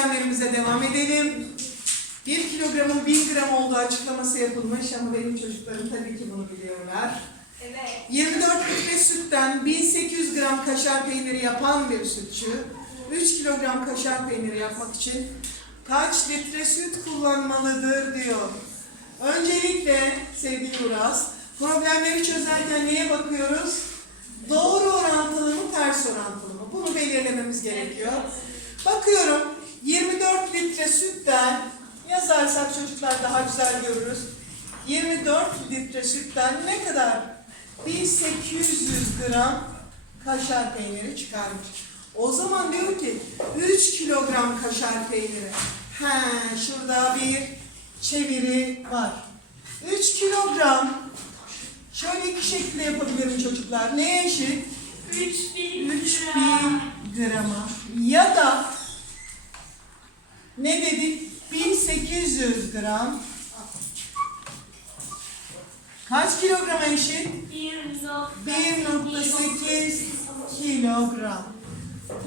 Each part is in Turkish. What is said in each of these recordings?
problemlerimize devam edelim. 1 kilogramın 1000 gram olduğu açıklaması yapılmış ama benim çocuklarım tabii ki bunu biliyorlar. Evet. 24 litre sütten 1800 gram kaşar peyniri yapan bir sütçü 3 kilogram kaşar peyniri yapmak için kaç litre süt kullanmalıdır diyor. Öncelikle sevgili Uras, problemleri çözerken neye bakıyoruz? Doğru orantılı mı, ters orantılı mı? Bunu belirlememiz gerekiyor. Bakıyorum 24 litre sütten yazarsak çocuklar daha güzel görürüz. 24 litre sütten ne kadar? 1800 gram kaşar peyniri çıkarmış. O zaman diyor ki 3 kilogram kaşar peyniri. He, şurada bir çeviri var. 3 kilogram şöyle iki şekilde yapabilirim çocuklar. Neye eşit? 3000 3000 gram. grama ya da ne dedik? 1800 gram kaç kilograma eşit? 1.8 kilogram.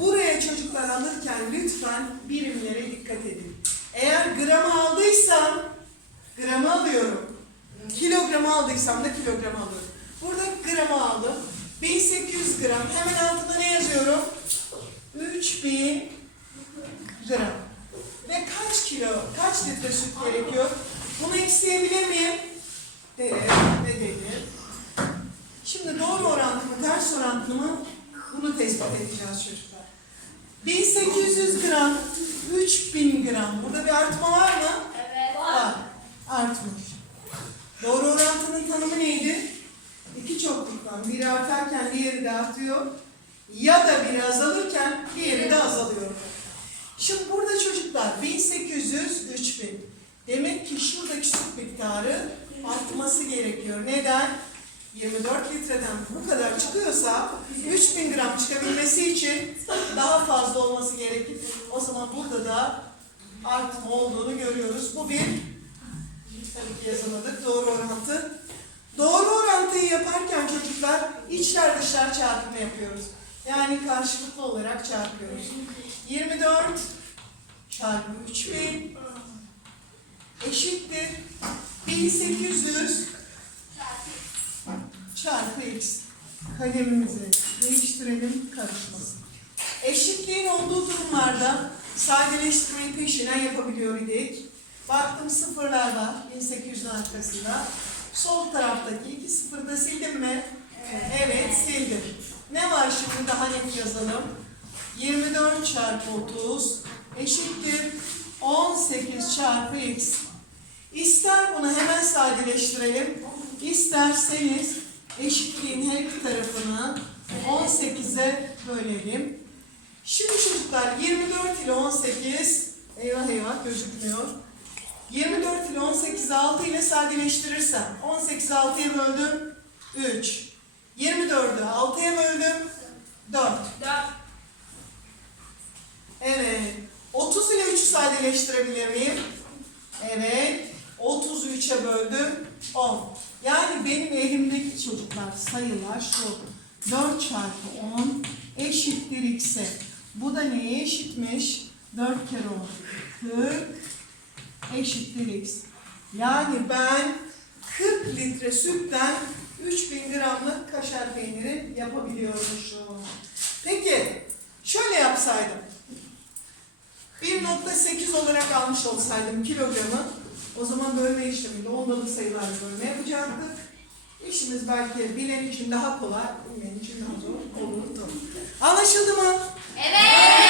Buraya çocuklar alırken lütfen birimlere dikkat edin. Eğer gramı aldıysam gramı alıyorum. Kilogramı aldıysam da kilogramı alıyorum. Burada gramı aldım. 1800 gram. Hemen altında ne yazıyorum? 3000 gram. Ve kaç kilo, kaç litre süt gerekiyor? Bunu ekleyebilir miyim? Derim ve derim. Şimdi doğru orantı mı, ters orantı mı? Bunu tespit edeceğiz çocuklar. 1800 gram, 3000 gram. Burada bir artma var mı? Evet. Var. Artmış. Doğru orantının tanımı neydi? İki çokluktan. Biri artarken diğeri de artıyor. Ya da biri azalırken diğeri de azalıyor. Şimdi burada çocuklar 1800, 3000. Demek ki şuradaki süt miktarı artması gerekiyor. Neden? 24 litreden bu kadar çıkıyorsa 3000 gram çıkabilmesi için daha fazla olması gerekir. O zaman burada da artma olduğunu görüyoruz. Bu bir tabii ki yazamadık. Doğru orantı. Doğru orantıyı yaparken çocuklar içler dışlar çarpımı yapıyoruz. Yani karşılıklı olarak çarpıyoruz. 24 çarpı 3000 eşittir 1800 çarpı x. Kalemimizi değiştirelim karışmasın. Eşitliğin olduğu durumlarda sadeleştirmeyi peşinen yapabiliyor idik. Baktım sıfırlar var 1800'ün arkasında. Sol taraftaki iki sıfırı da sildim mi? Evet sildim. Ne var şimdi daha net yazalım. 24 çarpı 30 eşittir 18 çarpı x. İster bunu hemen sadeleştirelim, isterseniz eşitliğin her iki tarafını 18'e bölelim. Şimdi çocuklar 24 ile 18, eyvah eyvah gözükmüyor. 24 ile 18'i 6 ile sadeleştirirsem 18'i 6'ya böldüm 3. 24'ü 6'ya böldüm 4. 4. Evet. 30 ile 3'ü sadeleştirebilir miyim? Evet. 30'u 3'e böldüm. 10. Yani benim elimdeki çocuklar sayılar şu. 4 çarpı 10 eşittir x'e. Bu da neye eşitmiş? 4 kere 10. 40 eşittir x. Yani ben 40 litre sütten 3000 gramlık kaşar peyniri yapabiliyormuşum. Peki şöyle yapsaydım. 1.8 olarak almış olsaydım kilogramı o zaman bölme işleminde ondalık sayılarla bölme yapacaktık. İşimiz belki bilen için daha kolay, bilmeyen için daha zor olur. Anlaşıldı mı? Evet.